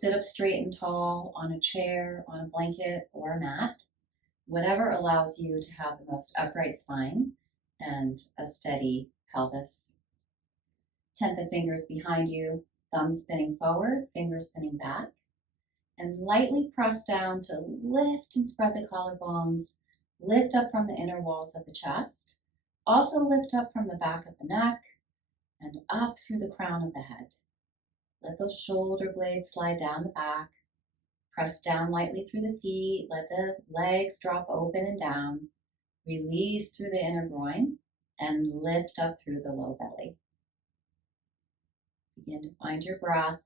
Sit up straight and tall on a chair, on a blanket, or a mat, whatever allows you to have the most upright spine and a steady pelvis. Tent the fingers behind you, thumbs spinning forward, fingers spinning back, and lightly press down to lift and spread the collarbones, lift up from the inner walls of the chest, also lift up from the back of the neck and up through the crown of the head. Let those shoulder blades slide down the back. Press down lightly through the feet. Let the legs drop open and down. Release through the inner groin and lift up through the low belly. Begin to find your breath.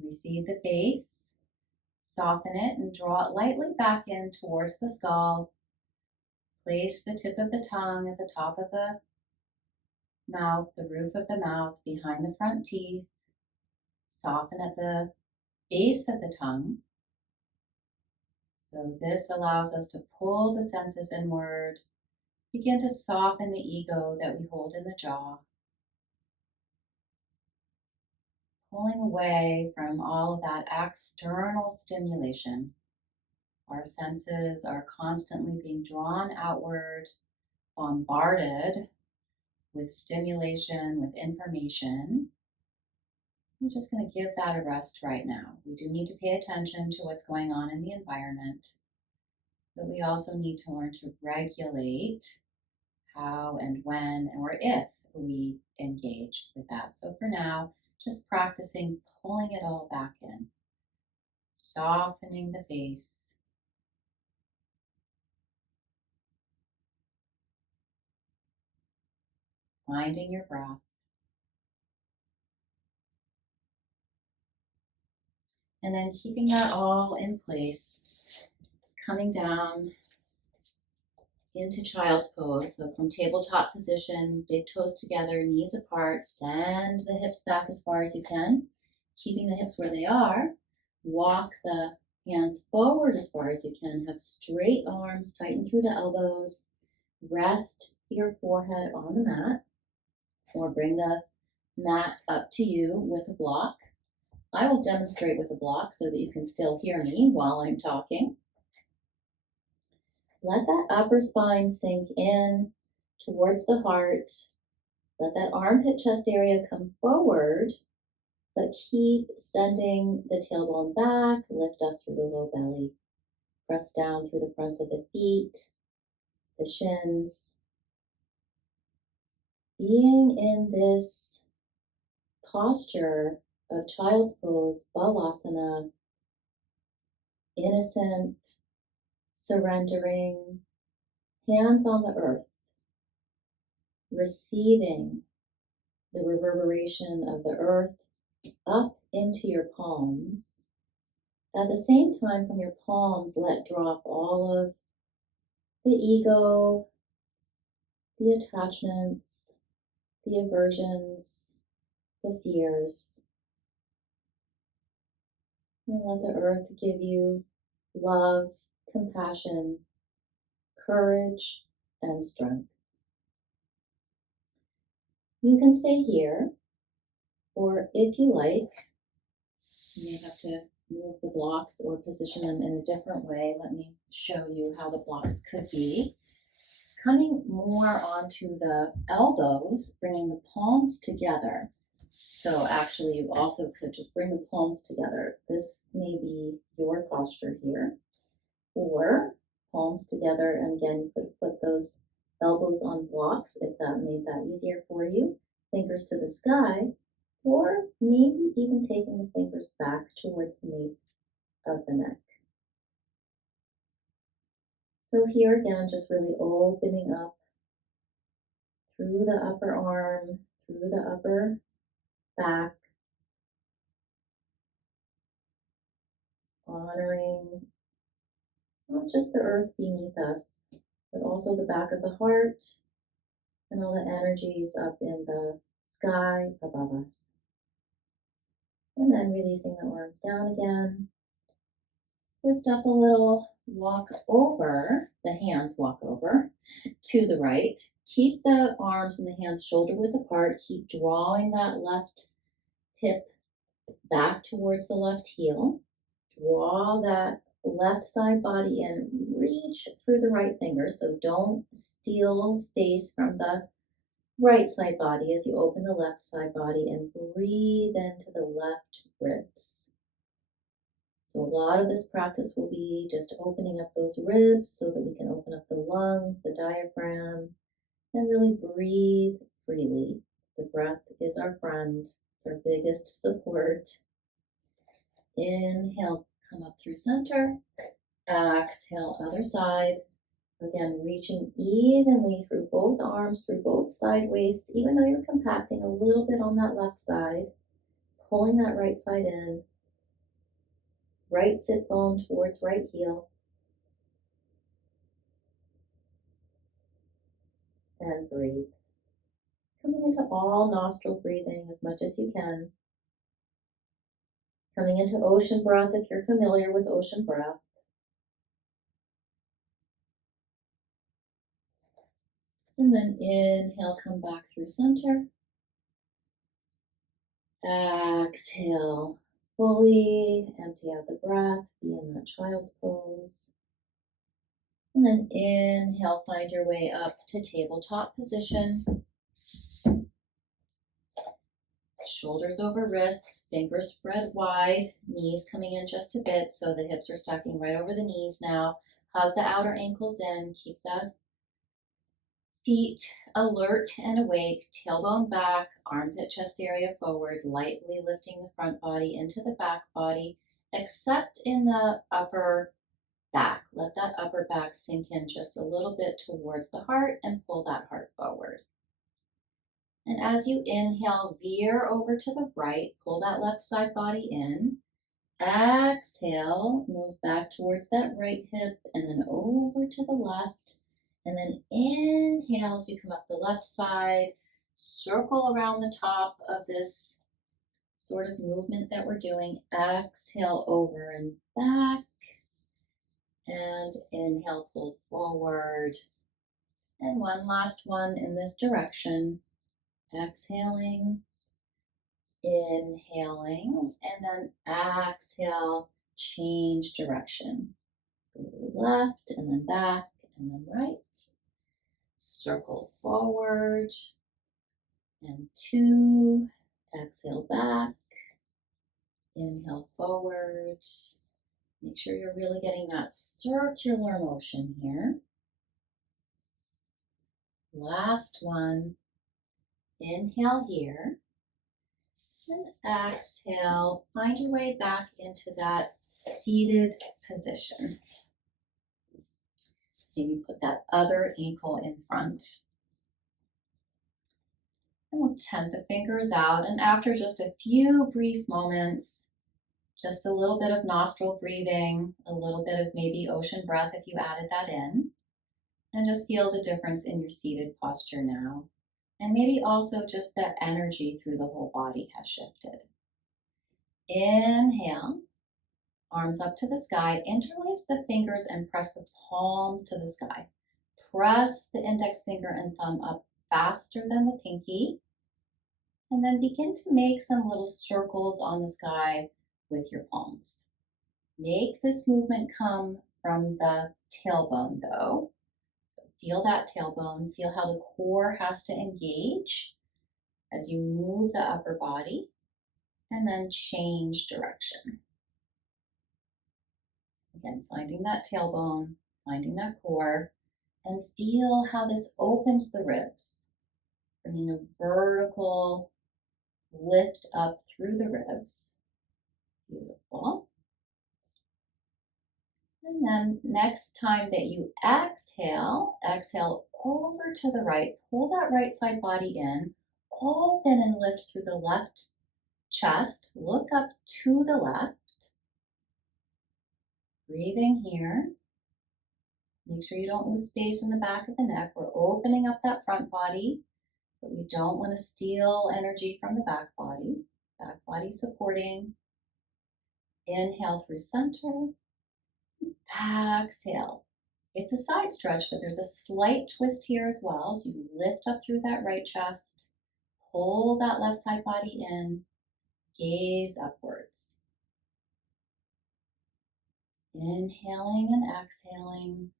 Receive the face. Soften it and draw it lightly back in towards the skull. Place the tip of the tongue at the top of the mouth, the roof of the mouth, behind the front teeth. Soften at the base of the tongue. So this allows us to pull the senses inward. Begin to soften the ego that we hold in the jaw. Pulling away from all of that external stimulation. Our senses are constantly being drawn outward, bombarded with stimulation, with information. We're just going to give that a rest right now. We do need to pay attention to what's going on in the environment, but we also need to learn to regulate how and when or if we engage with that. So for now, just practicing pulling it all back in, softening the face. Finding your breath. And then keeping that all in place, coming down into child's pose. So from tabletop position, big toes together, knees apart, send the hips back as far as you can, keeping the hips where they are. Walk the hands forward as far as you can. Have straight arms, tighten through the elbows. Rest your forehead on the mat, or bring the mat up to you with a block. I will demonstrate with a block so that you can still hear me while I'm talking. Let that upper spine sink in towards the heart. Let that armpit chest area come forward, but keep sending the tailbone back. Lift up through the low belly. Press down through the fronts of the feet, the shins. Being in this posture of child's pose, balasana, innocent, surrendering, hands on the earth, receiving the reverberation of the earth up into your palms. At the same time, from your palms, let drop all of the ego, the attachments, the aversions, the fears. And let the earth give you love, compassion, courage, and strength. You can stay here, or if you like, you may have to move the blocks or position them in a different way. Let me show you how the blocks could be. Coming more onto the elbows, bringing the palms together. So actually you also could just bring the palms together. This may be your posture here. Or palms together, and again, you could put those elbows on blocks if that made that easier for you. Fingers to the sky, or maybe even taking the fingers back towards the nape of the neck. So here again, just really opening up through the upper arm, through the upper back, honoring not just the earth beneath us, but also the back of the heart and all the energies up in the sky above us. And then releasing the arms down again. Lift up a little, walk over, the hands walk over to the right. Keep the arms and the hands shoulder width apart. Keep drawing that left hip back towards the left heel. Draw that left side body in. Reach through the right finger. So don't steal space from the right side body as you open the left side body and breathe into the left ribs. So a lot of this practice will be just opening up those ribs so that we can open up the lungs, the diaphragm, and really breathe freely. The breath is our friend. It's our biggest support. Inhale, come up through center. Exhale, other side. Again, reaching evenly through both arms, through both side waists, even though you're compacting a little bit on that left side. Pulling that right side in. Right sit bone towards right heel. And breathe. Coming into all nostril breathing as much as you can. Coming into ocean breath if you're familiar with ocean breath. And then inhale, come back through center. Exhale, fully empty out the breath, be in that child's pose. And then inhale, find your way up to tabletop position. Shoulders over wrists, fingers spread wide, knees coming in just a bit so the hips are stacking right over the knees now. Hug the outer ankles in, keep the feet alert and awake, tailbone back, armpit chest area forward, lightly lifting the front body into the back body, except in the upper back. Let that upper back sink in just a little bit towards the heart and pull that heart forward. And as you inhale, veer over to the right, pull that left side body in. Exhale, move back towards that right hip and then over to the left. And then inhale as you come up the left side, circle around the top of this sort of movement that we're doing. Exhale over and back. And inhale, pull forward. And one last one in this direction. Exhaling, inhaling, and then exhale, change direction. Go to the left and then back and then right. Circle forward and 2. Exhale back. Inhale forward. Make sure you're really getting that circular motion here. Last one. Inhale here. And exhale. Find your way back into that seated position. Maybe put that other ankle in front. And we'll tent the fingers out. And after just a few brief moments, just a little bit of nostril breathing, a little bit of maybe ocean breath if you added that in. And just feel the difference in your seated posture now. And maybe also just the energy through the whole body has shifted. Inhale. Arms up to the sky, interlace the fingers and press the palms to the sky. Press the index finger and thumb up faster than the pinky. And then begin to make some little circles on the sky with your palms. Make this movement come from the tailbone though. So feel that tailbone, feel how the core has to engage as you move the upper body and then change direction. Again, finding that tailbone, finding that core, and feel how this opens the ribs, bringing a vertical lift up through the ribs. Beautiful. And then next time that you exhale, exhale over to the right, pull that right side body in, open and lift through the left chest, look up to the left. Breathing here. Make sure you don't lose space in the back of the neck. We're opening up that front body, but we don't want to steal energy from the back body. Back body supporting. Inhale through center. Exhale. It's a side stretch, but there's a slight twist here as well. So you lift up through that right chest, pull that left side body in, gaze upwards. Inhaling and exhaling.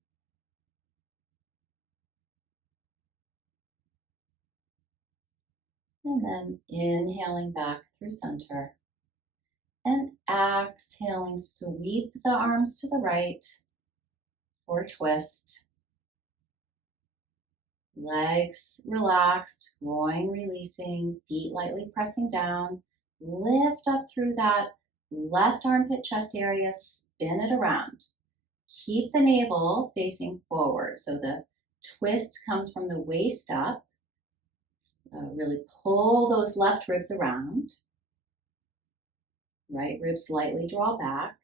And then inhaling back through center. And exhaling, sweep the arms to the right for a twist. Legs relaxed, groin releasing, feet lightly pressing down. Lift up through that left armpit chest area, spin it around. Keep the navel facing forward. So the twist comes from the waist up. So really pull those left ribs around. Right rib slightly draw back.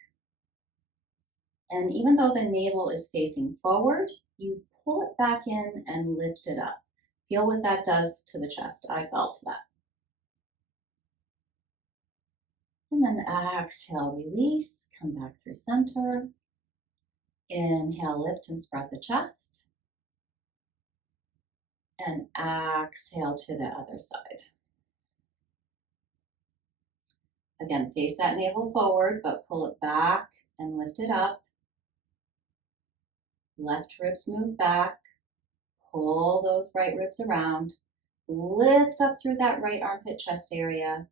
And even though the navel is facing forward, you pull it back in and lift it up. Feel what that does to the chest. I felt that. And then exhale, release, come back through center. Inhale, lift and spread the chest. And exhale to the other side. Again, face that navel forward, but pull it back and lift it up. Left ribs move back. Pull those right ribs around. Lift up through that right armpit chest area.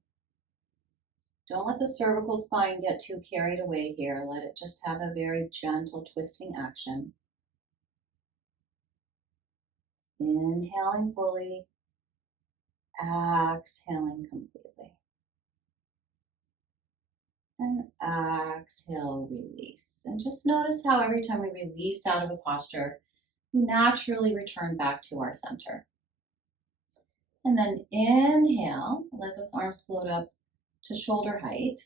Don't let the cervical spine get too carried away here. Let it just have a very gentle twisting action. Inhaling fully, exhaling completely. And exhale, release. And just notice how every time we release out of a posture, we naturally return back to our center. And then inhale, let those arms float up to shoulder height.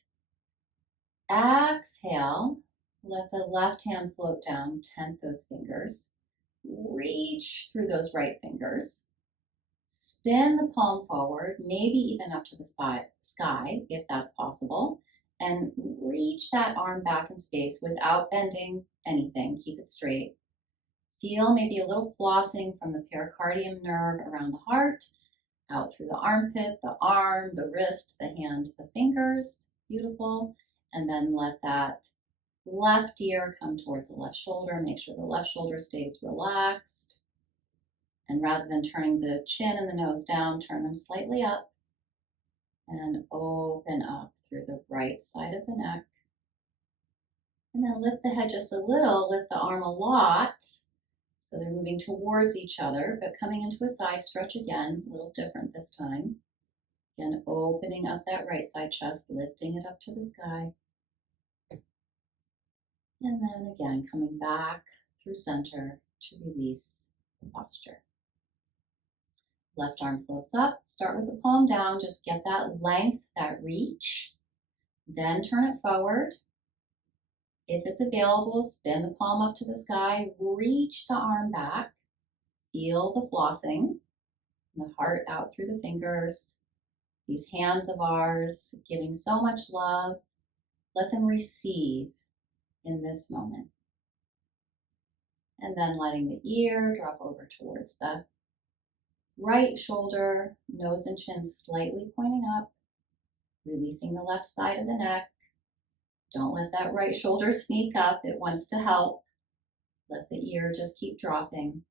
Exhale, let the left hand float down, tent those fingers. Reach through those right fingers. Spin the palm forward, maybe even up to the sky, if that's possible. And reach that arm back in space without bending anything. Keep it straight. Feel maybe a little flossing from the pericardium nerve around the heart, out through the armpit, the arm, the wrist, the hand, the fingers. Beautiful. And then let that left ear come towards the left shoulder. Make sure the left shoulder stays relaxed. And rather than turning the chin and the nose down, turn them slightly up and open up through the right side of the neck. And then lift the head just a little, lift the arm a lot. So they're moving towards each other, but coming into a side stretch again, a little different this time. Again, opening up that right side chest, lifting it up to the sky. And then again, coming back through center to release the posture. Left arm floats up. Start with the palm down. Just get that length, that reach. Then turn it forward. If it's available, spin the palm up to the sky. Reach the arm back. Feel the flossing. The heart out through the fingers. These hands of ours giving so much love. Let them receive in this moment. And then letting the ear drop over towards the right shoulder, nose and chin slightly pointing up, releasing the left side of the neck. Don't let that right shoulder sneak up. It wants to help. Let the ear just keep dropping.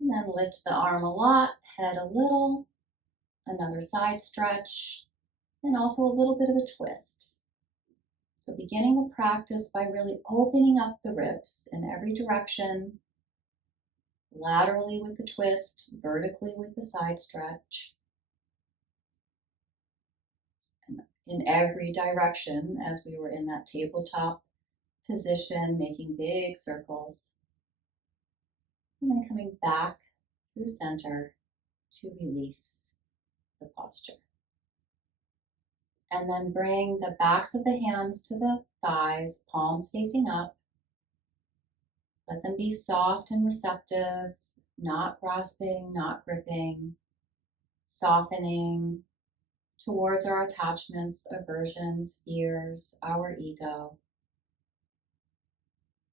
And then lift the arm a lot, head a little, another side stretch, and also a little bit of a twist. So beginning the practice by really opening up the ribs in every direction, laterally with the twist, vertically with the side stretch. And in every direction as we were in that tabletop position, making big circles. And then coming back through center to release the posture. And then bring the backs of the hands to the thighs, palms facing up. Let them be soft and receptive, not grasping, not gripping, softening towards our attachments, aversions, fears, our ego.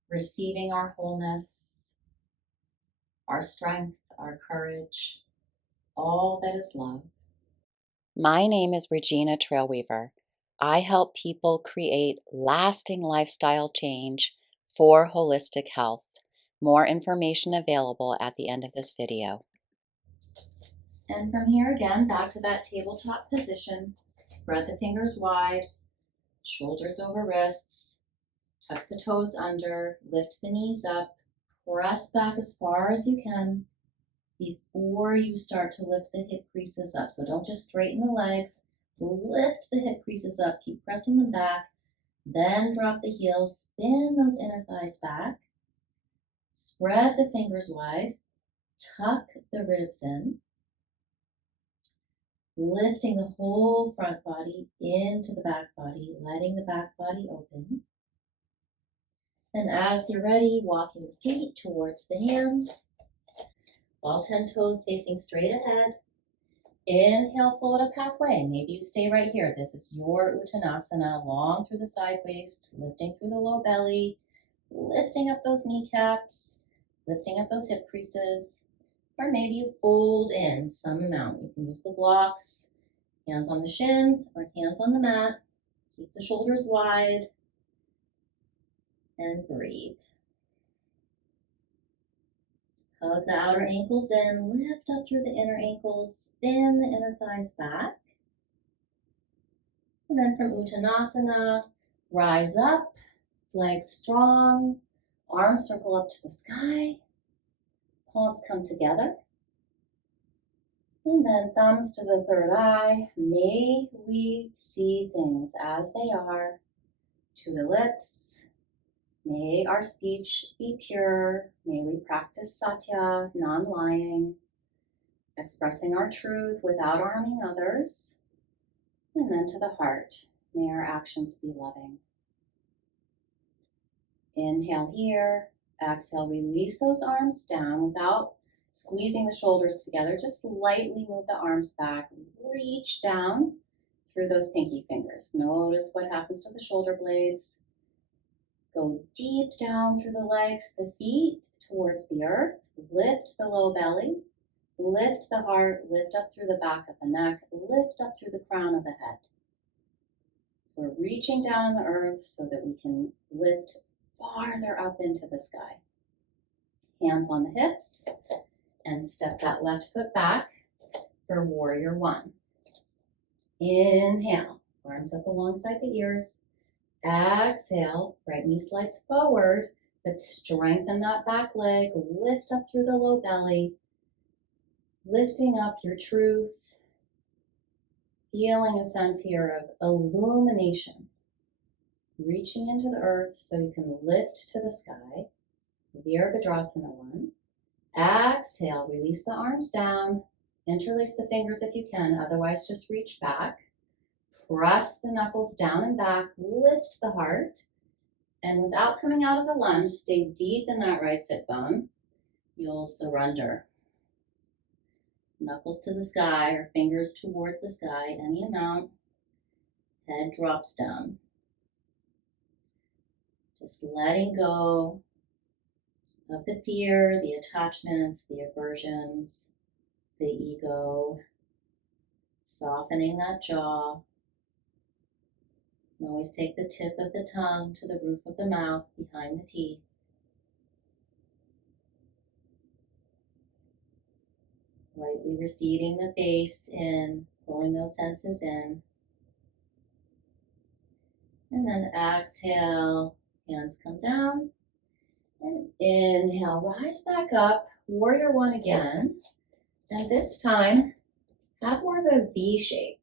receiving our wholeness, our strength, our courage, all that is love. My name is Regina Trailweaver. I help people create lasting lifestyle change for holistic health. More information available at the end of this video. And from here again, back to that tabletop position. Spread the fingers wide, shoulders over wrists, tuck the toes under, lift the knees up, press back as far as you can before you start to lift the hip creases up. So don't just straighten the legs, lift the hip creases up, keep pressing them back, then drop the heels, spin those inner thighs back, spread the fingers wide, tuck the ribs in, lifting the whole front body into the back body, letting the back body open. And as you're ready, walking the feet towards the hands, all 10 toes facing straight ahead. Inhale, float up halfway. Maybe you stay right here. This is your Uttanasana, long through the side waist, lifting through the low belly, lifting up those kneecaps, lifting up those hip creases, or maybe you fold in some amount. You can use the blocks, hands on the shins or hands on the mat. Keep the shoulders wide and breathe. Hug the outer ankles in, lift up through the inner ankles, spin the inner thighs back. And then from Uttanasana, rise up, legs strong, arms circle up to the sky, palms come together. And then thumbs to the third eye. May we see things as they are to the lips. May our speech be pure. May we practice satya, non-lying, expressing our truth without harming others. And then to the heart. May our actions be loving. Inhale here. Exhale, release those arms down without squeezing the shoulders together. Just lightly move the arms back. Reach down through those pinky fingers. Notice what happens to the shoulder blades. Go deep down through the legs, the feet towards the earth. Lift the low belly. Lift the heart. Lift up through the back of the neck. Lift up through the crown of the head. So we're reaching down in the earth so that we can lift farther up into the sky. Hands on the hips. And step that left foot back for warrior one. Inhale, arms up alongside the ears. Exhale, right knee slides forward, but strengthen that back leg. Lift up through the low belly, lifting up your truth. Feeling a sense here of illumination. Reaching into the earth so you can lift to the sky. Virabhadrasana one. Exhale, release the arms down, interlace the fingers if you can, otherwise just reach back. Press the knuckles down and back, lift the heart, and without coming out of the lunge, stay deep in that right sit bone. You'll surrender. Knuckles to the sky or fingers towards the sky, any amount. Head drops down. Just letting go of the fear, the attachments, the aversions, the ego, softening that jaw. And always take the tip of the tongue to the roof of the mouth behind the teeth. Lightly receding the face in, pulling those senses in. And then exhale, hands come down. And inhale, rise back up, warrior one again. And this time, have more of a V shape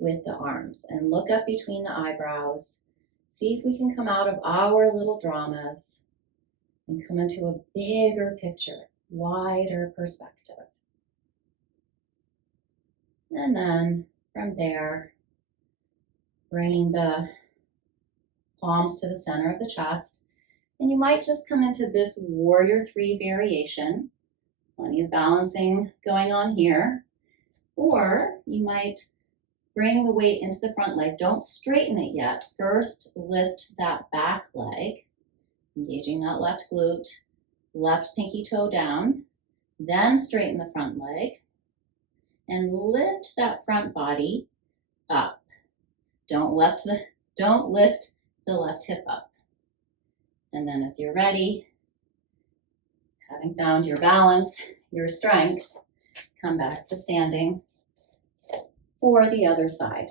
with the arms and look up between the eyebrows. See if we can come out of our little dramas and come into a bigger picture, wider perspective. And then from there, bringing the palms to the center of the chest. And you might just come into this warrior three variation. Plenty of balancing going on here. Or you might bring the weight into the front leg. Don't straighten it yet. First, lift that back leg. Engaging that left glute, left pinky toe down, then straighten the front leg and lift that front body up. Don't lift the left hip up. And then as you're ready, having found your balance, your strength, come back to standing for the other side.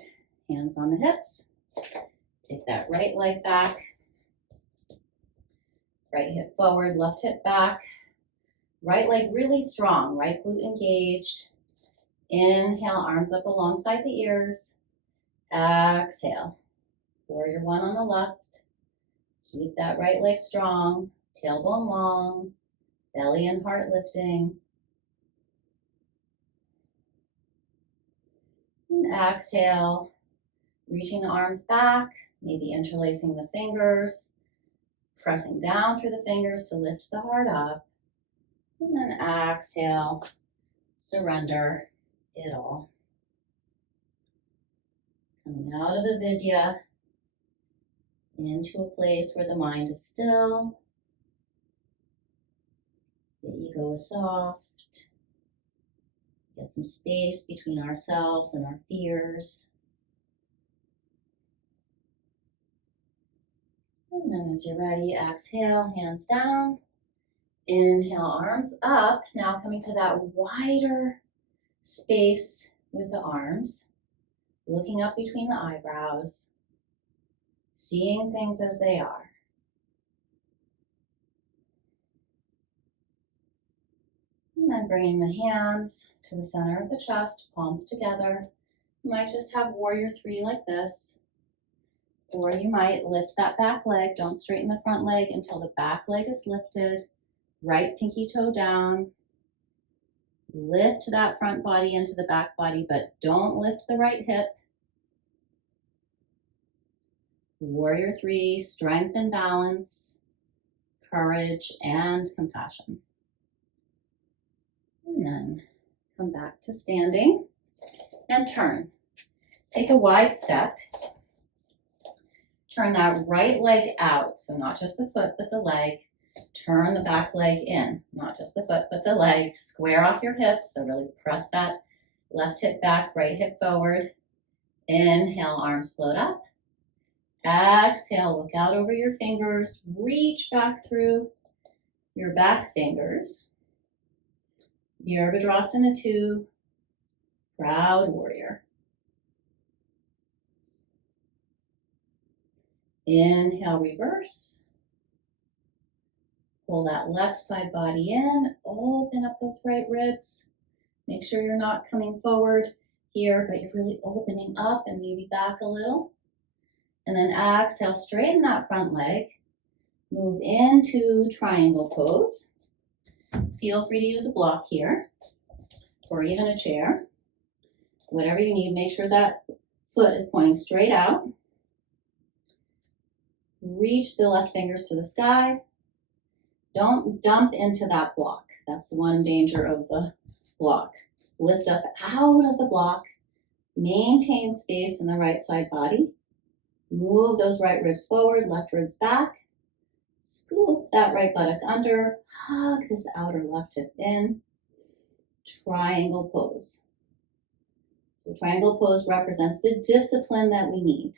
Hands on the hips. Take that right leg back. Right hip forward, left hip back. Right leg really strong, right glute engaged. Inhale, arms up alongside the ears. Exhale. Warrior one on the left. Keep that right leg strong, tailbone long, belly and heart lifting. And exhale, reaching the arms back, maybe interlacing the fingers, pressing down through the fingers to lift the heart up. And then exhale, surrender it all. Coming out of the vidya into a place where the mind is still, the ego is soft. Get some space between ourselves and our fears. And then as you're ready, exhale, hands down. Inhale, arms up. Now coming to that wider space with the arms. Looking up between the eyebrows. Seeing things as they are. And then bringing the hands to the center of the chest, palms together. You might just have warrior three like this. Or you might lift that back leg. Don't straighten the front leg until the back leg is lifted. Right pinky toe down. Lift that front body into the back body, but don't lift the right hip. Warrior three, strength and balance, courage and compassion. And then come back to standing and turn. Take a wide step. Turn that right leg out, so not just the foot, but the leg. Turn the back leg in, not just the foot, but the leg. Square off your hips, so really press that left hip back, right hip forward. Inhale, arms float up. Exhale, look out over your fingers. Reach back through your back fingers. Virabhadrasana 2, proud warrior. Inhale, reverse. Pull that left side body in. Open up those right ribs. Make sure you're not coming forward here, but you're really opening up and maybe back a little. And then exhale, straighten that front leg. Move into triangle pose. Feel free to use a block here or even a chair. Whatever you need, make sure that foot is pointing straight out. Reach the left fingers to the sky. Don't dump into that block. That's the one danger of the block. Lift up out of the block. Maintain space in the right side body. Move those right ribs forward, left ribs back. Scoop that right buttock under. Hug this outer left hip in. Triangle pose. So triangle pose represents the discipline that we need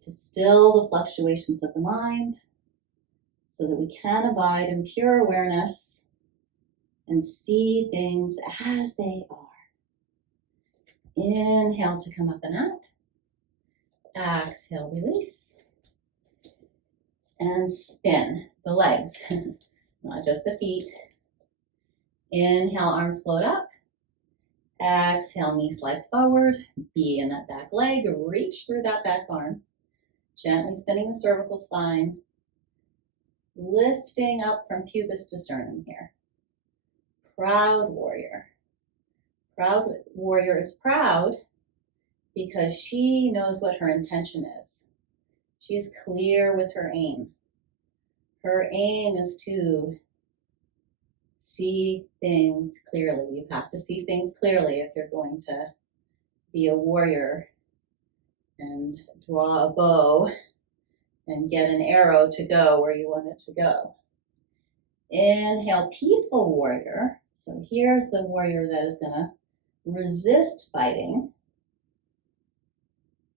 to still the fluctuations of the mind so that we can abide in pure awareness and see things as they are. Inhale to come up and out. Exhale, release. And spin the legs, not just the feet. Inhale, arms float up. Exhale, knee slice forward. Be in that back leg. Reach through that back arm. Gently spinning the cervical spine. Lifting up from pubis to sternum here. Proud warrior. Proud warrior is proud because she knows what her intention is. She is clear with her aim. Her aim is to see things clearly. You have to see things clearly if you're going to be a warrior and draw a bow and get an arrow to go where you want it to go. Inhale, peaceful warrior. So here's the warrior that is gonna resist fighting.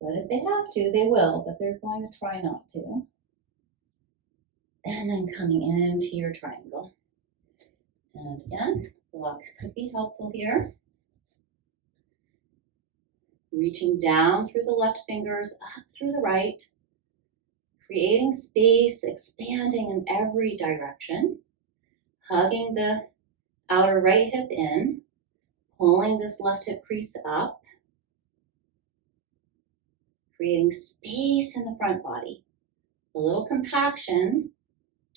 But if they have to, they will, but they're going to try not to. And then coming into your triangle. And again, block could be helpful here. Reaching down through the left fingers, up through the right. Creating space, expanding in every direction. Hugging the outer right hip in. Pulling this left hip crease up. Creating space in the front body. A little compaction.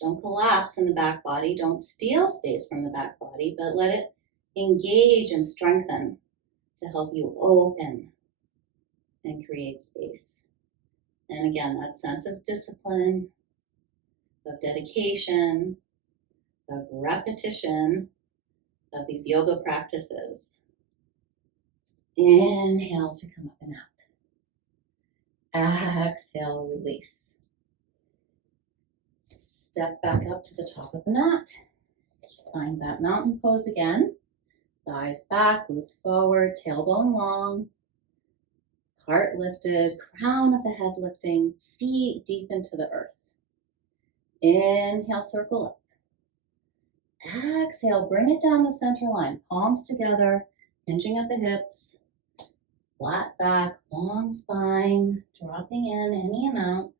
Don't collapse in the back body. Don't steal space from the back body, but let it engage and strengthen to help you open and create space. And again, that sense of discipline, of dedication, of repetition of these yoga practices. Inhale to come up and out. Exhale, release. Step back up to the top of the mat. Find that mountain pose again. Thighs back, glutes forward, tailbone long. Heart lifted, crown of the head lifting, feet deep into the earth. Inhale, circle up. Exhale, bring it down the center line. Palms together, hinging at the hips. Flat back, long spine, dropping in any amount.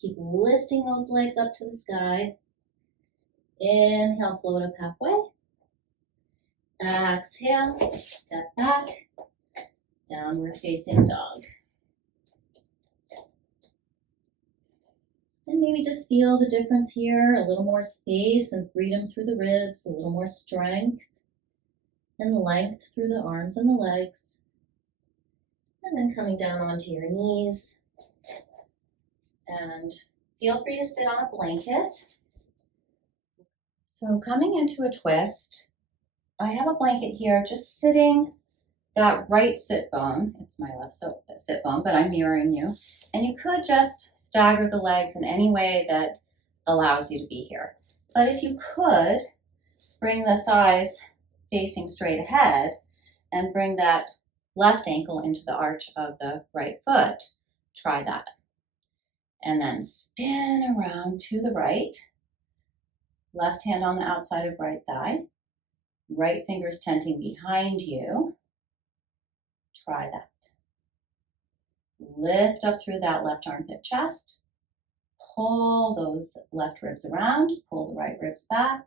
Keep lifting those legs up to the sky. Inhale, float up halfway. Exhale, step back, downward facing dog. And maybe just feel the difference here, a little more space and freedom through the ribs, a little more strength and length through the arms and the legs. And then coming down onto your knees. And feel free to sit on a blanket. So coming into a twist, I have a blanket here just sitting that right sit bone. It's my left sit bone, but I'm mirroring you. And you could just stagger the legs in any way that allows you to be here. But if you could, bring the thighs facing straight ahead and bring that left ankle into the arch of the right foot. Try that. And then spin around to the right. Left hand on the outside of right thigh. Right fingers tenting behind you. Try that. Lift up through that left armpit chest. Pull those left ribs around. Pull the right ribs back.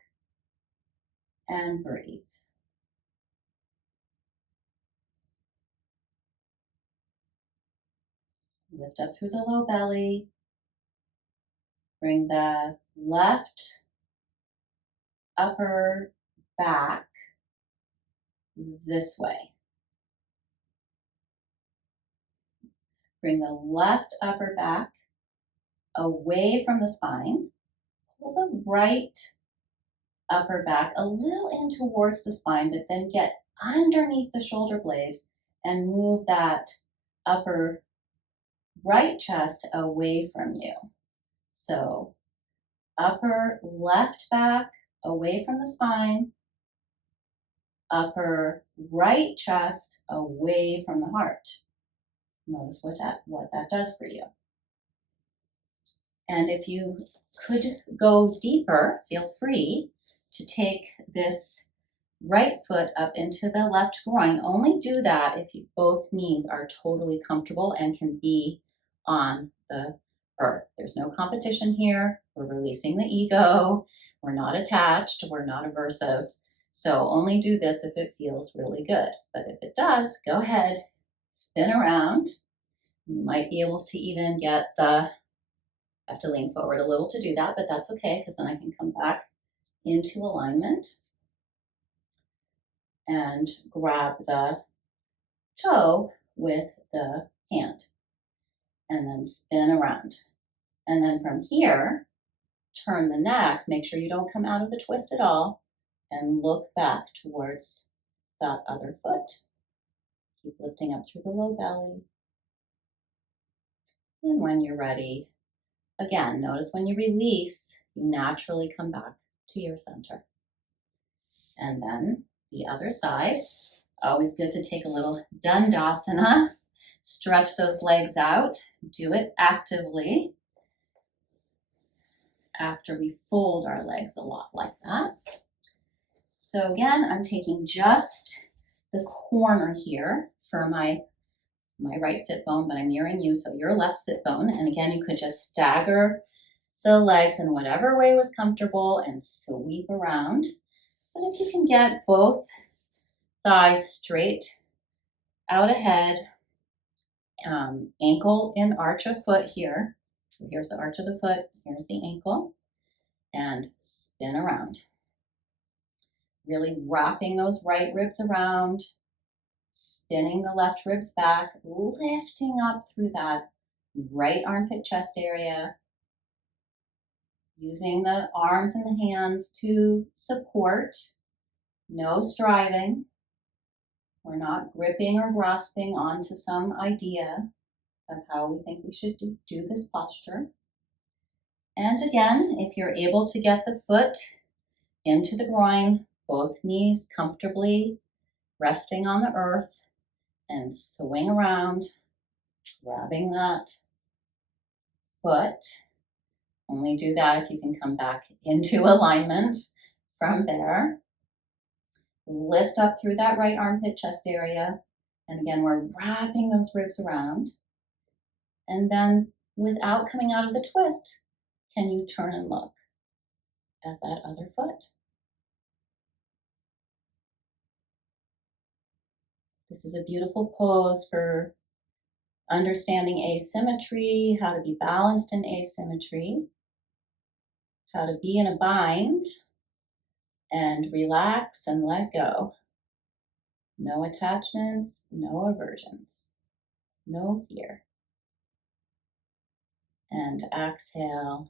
And breathe. Lift up through the low belly. Bring the left upper back this way. Bring the left upper back away from the spine. Pull the right upper back a little in towards the spine, but then get underneath the shoulder blade and move that upper right chest away from you. So upper left back away from the spine, upper right chest away from the heart. Notice what that does for you. And if you could go deeper, feel free to take this right foot up into the left groin. Only do that if both knees are totally comfortable and can be on the earth. There's no competition here. We're releasing the ego. We're not attached. We're not aversive. So only do this if it feels really good. But if it does, go ahead, spin around. You might be able to even get I have to lean forward a little to do that, but that's okay because then I can come back into alignment and grab the toe with the hand and then spin around. And then from here, turn the neck, make sure you don't come out of the twist at all, and look back towards that other foot. Keep lifting up through the low belly. And when you're ready, again, notice when you release, you naturally come back to your center. And then the other side, always good to take a little Dandasana, stretch those legs out, do it actively after we fold our legs a lot like that. So again, I'm taking just the corner here for my right sit bone, but I'm mirroring you, so your left sit bone. And again, you could just stagger the legs in whatever way was comfortable and sweep around. But if you can get both thighs straight out ahead, ankle in arch of foot here. So here's the arch of the foot, here's the ankle, and spin around. Really wrapping those right ribs around, spinning the left ribs back, lifting up through that right armpit chest area, using the arms and the hands to support, no striving. We're not gripping or grasping onto some idea of how we think we should do this posture. And again, if you're able to get the foot into the groin, both knees comfortably resting on the earth, and swing around, grabbing that foot. Only do that if you can come back into alignment from there. Lift up through that right armpit chest area. And again, we're wrapping those ribs around. And then without coming out of the twist, can you turn and look at that other foot? This is a beautiful pose for understanding asymmetry, how to be balanced in asymmetry, how to be in a bind and relax and let go. No attachments, no aversions, no fear. And exhale,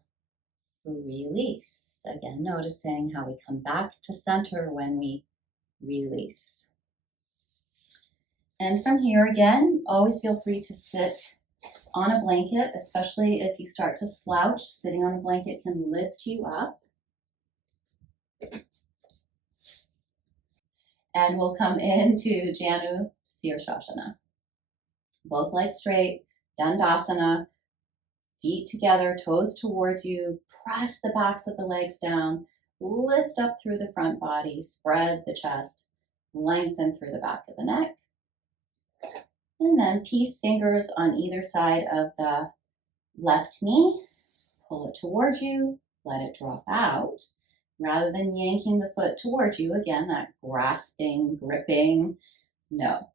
release. Again, noticing how we come back to center when we release. And from here again, always feel free to sit on a blanket, especially if you start to slouch. Sitting on a blanket can lift you up. And we'll come into Janu Sirsasana. Both legs straight, Dandasana, feet together, toes towards you, press the backs of the legs down, lift up through the front body, spread the chest, lengthen through the back of the neck. And then peace fingers on either side of the left knee, pull it towards you, let it drop out. Rather than yanking the foot towards you, again, that grasping, gripping, no.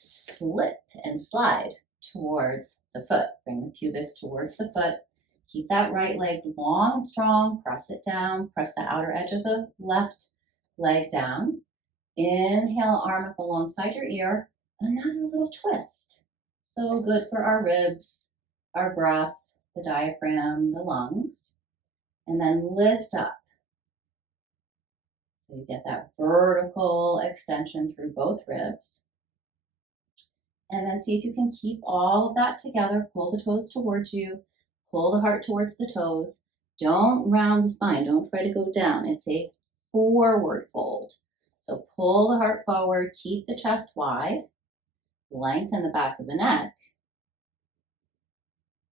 Slip and slide towards the foot. Bring the pubis towards the foot. Keep that right leg long and strong. Press it down. Press the outer edge of the left leg down. Inhale, arm up alongside your ear. Another little twist. So good for our ribs, our breath, the diaphragm, the lungs. And then lift up. So you get that vertical extension through both ribs. And then see if you can keep all of that together. Pull the toes towards you. Pull the heart towards the toes. Don't round the spine. Don't try to go down. It's a forward fold. So pull the heart forward. Keep the chest wide. Lengthen the back of the neck.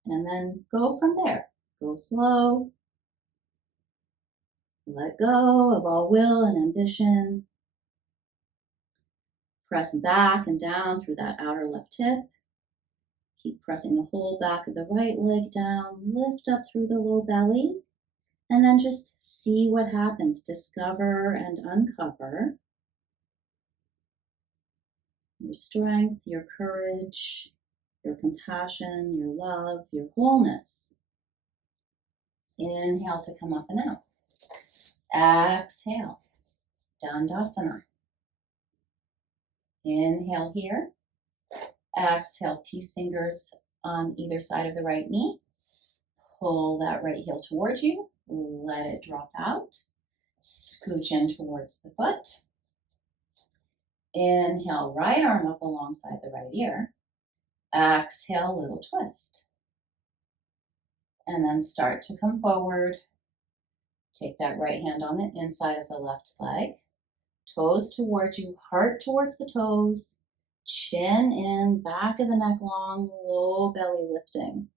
And then go from there. Go slow. Let go of all will and ambition. Press back and down through that outer left hip. Keep pressing the whole back of the right leg down. Lift up through the low belly. And then just see what happens. Discover and uncover your strength, your courage, your compassion, your love, your wholeness. Inhale to come up and out. Exhale, Dandasana. Inhale here. Exhale, peace fingers on either side of the right knee. Pull that right heel towards you. Let it drop out. Scooch in towards the foot. Inhale, right arm up alongside the right ear. Exhale, little twist. And then start to come forward. Take that right hand on the inside of the left leg. Toes towards you, heart towards the toes. Chin in, back of the neck long, low belly lifting.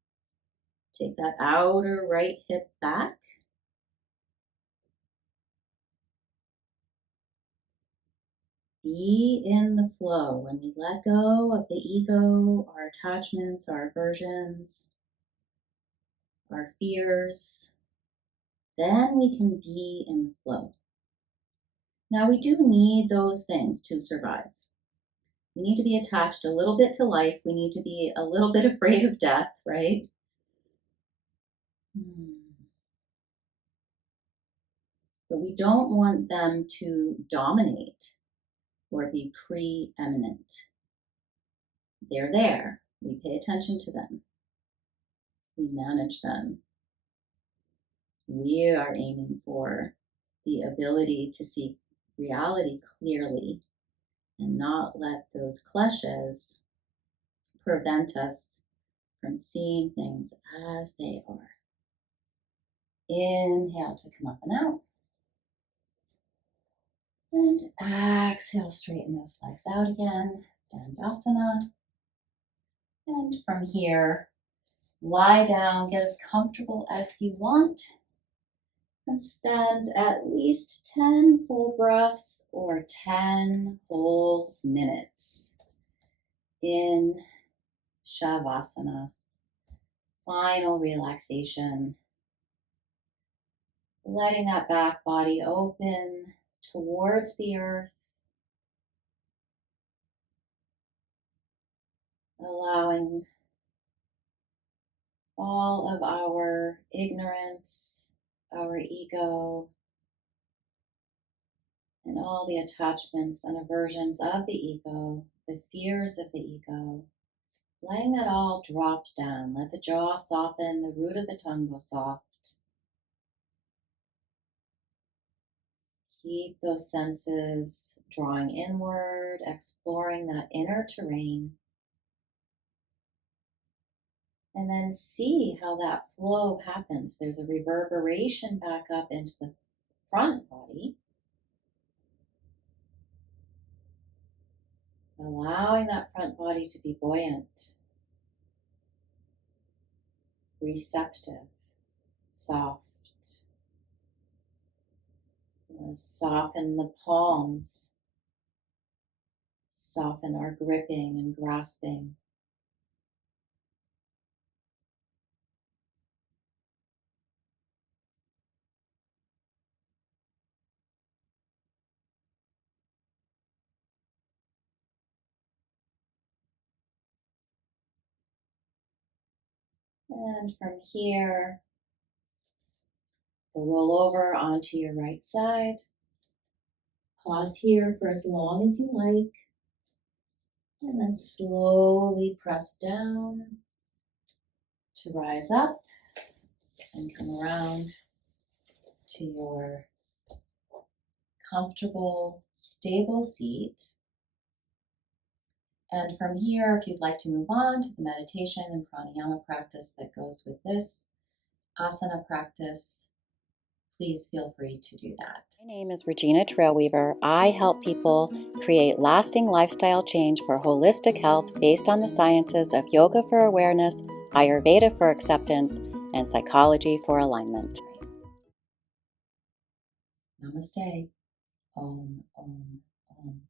Take that outer right hip back. Be in the flow. When we let go of the ego, our attachments, our aversions, our fears, then we can be in the flow. Now, we do need those things to survive. We need to be attached a little bit to life. We need to be a little bit afraid of death, right? But we don't want them to dominate or be preeminent. They're there. We pay attention to them. We manage them. We are aiming for the ability to see reality clearly and not let those kleshas prevent us from seeing things as they are. Inhale to come up and out. And exhale, straighten those legs out again. Dandasana. And from here, lie down, get as comfortable as you want, and spend at least 10 full breaths or 10 whole minutes in Shavasana. Final relaxation. Letting that back body open towards the earth. Allowing all of our ignorance, our ego, and all the attachments and aversions of the ego, the fears of the ego, letting that all drop down. Let the jaw soften, the root of the tongue go soft. Keep those senses drawing inward, exploring that inner terrain. And then see how that flow happens. There's a reverberation back up into the front body. Allowing that front body to be buoyant, receptive, soft. Soften the palms. Soften our gripping and grasping. And from here, roll over onto your right side. Pause here for as long as you like. And then slowly press down to rise up and come around to your comfortable, stable seat. And from here, if you'd like to move on to the meditation and pranayama practice that goes with this asana practice, please feel free to do that. My name is Regina Trailweaver. I help people create lasting lifestyle change for holistic health based on the sciences of yoga for awareness, Ayurveda for acceptance, and psychology for alignment. Namaste. Om, Om, Om.